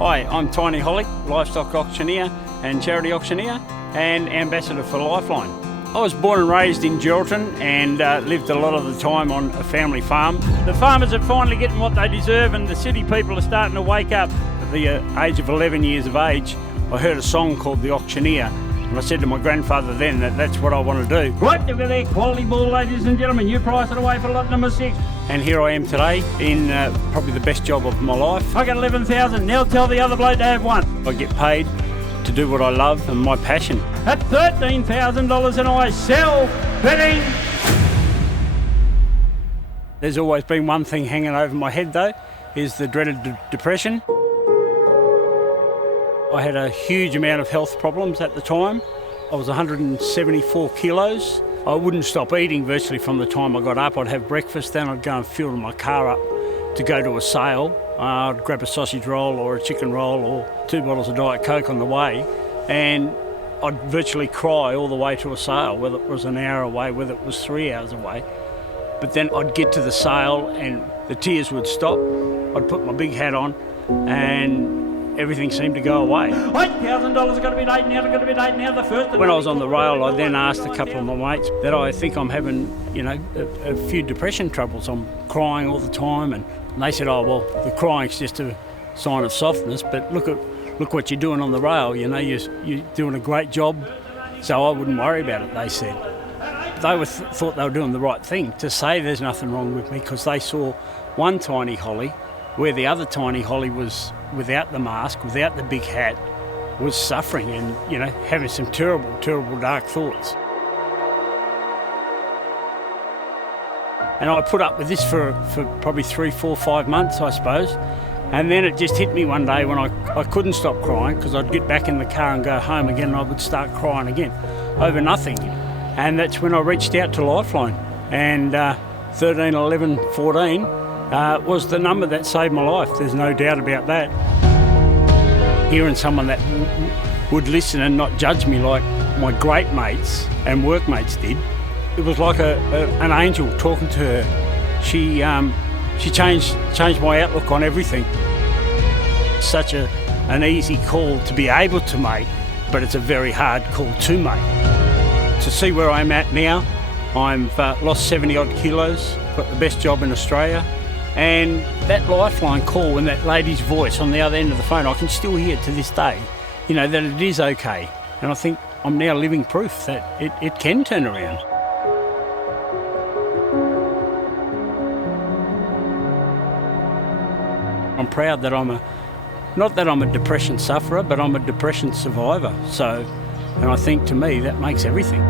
Hi, I'm Tiny Holly, livestock auctioneer and charity auctioneer and ambassador for Lifeline. I was born and raised in Geraldton and lived a lot of the time on a family farm. The farmers are finally getting what they deserve and the city people are starting to wake up. At the age of 11 years of age, I heard a song called The Auctioneer, and I said to my grandfather then that that's what I want to do. Right over there, quality ball, ladies and gentlemen, you price it away for lot number 6. And here I am today in probably the best job of my life. I got 11,000, now tell the other bloke to have 1. I get paid to do what I love and my passion. At $13,000 and I sell betting. There's always been one thing hanging over my head though, is the dreaded depression. I had a huge amount of health problems at the time. I was 174 kilos. I wouldn't stop eating virtually from the time I got up. I'd have breakfast, then I'd go and fuel my car up to go to a sale. I'd grab a sausage roll or a chicken roll or 2 bottles of Diet Coke on the way, and I'd virtually cry all the way to a sale, whether it was an hour away, whether it was 3 hours away. But then I'd get to the sale and the tears would stop. I'd put my big hat on and everything seemed to go away. $8,000 got to be late now, got to be late now, the first. When I was on the rail, I then asked a couple of my mates that I think I'm having, a few depression troubles. I'm crying all the time, and they said, oh, well, the crying's just a sign of softness, but look what you're doing on the rail, you're doing a great job, so I wouldn't worry about it, they said. They thought they were doing the right thing to say there's nothing wrong with me, because they saw one Tiny Holly where the other Tiny Holly was without the mask, without the big hat, was suffering and, having some terrible, terrible dark thoughts. And I put up with this for probably 3, 4, 5 months, I suppose. And then it just hit me one day when I couldn't stop crying, because I'd get back in the car and go home again and I would start crying again over nothing. And that's when I reached out to Lifeline. And 13, 11, 14 was the number that saved my life. There's no doubt about that. Hearing someone that would listen and not judge me like my great mates and workmates did, it was like an angel talking to her. She changed my outlook on everything. Such an easy call to be able to make, but it's a very hard call to make. To see where I'm at now, I've lost 70 odd kilos, got the best job in Australia, and that Lifeline call and that lady's voice on the other end of the phone, I can still hear to this day, that it is okay. And I think I'm now living proof that it can turn around. I'm proud that not that I'm a depression sufferer, but I'm a depression survivor. And I think to me that makes everything.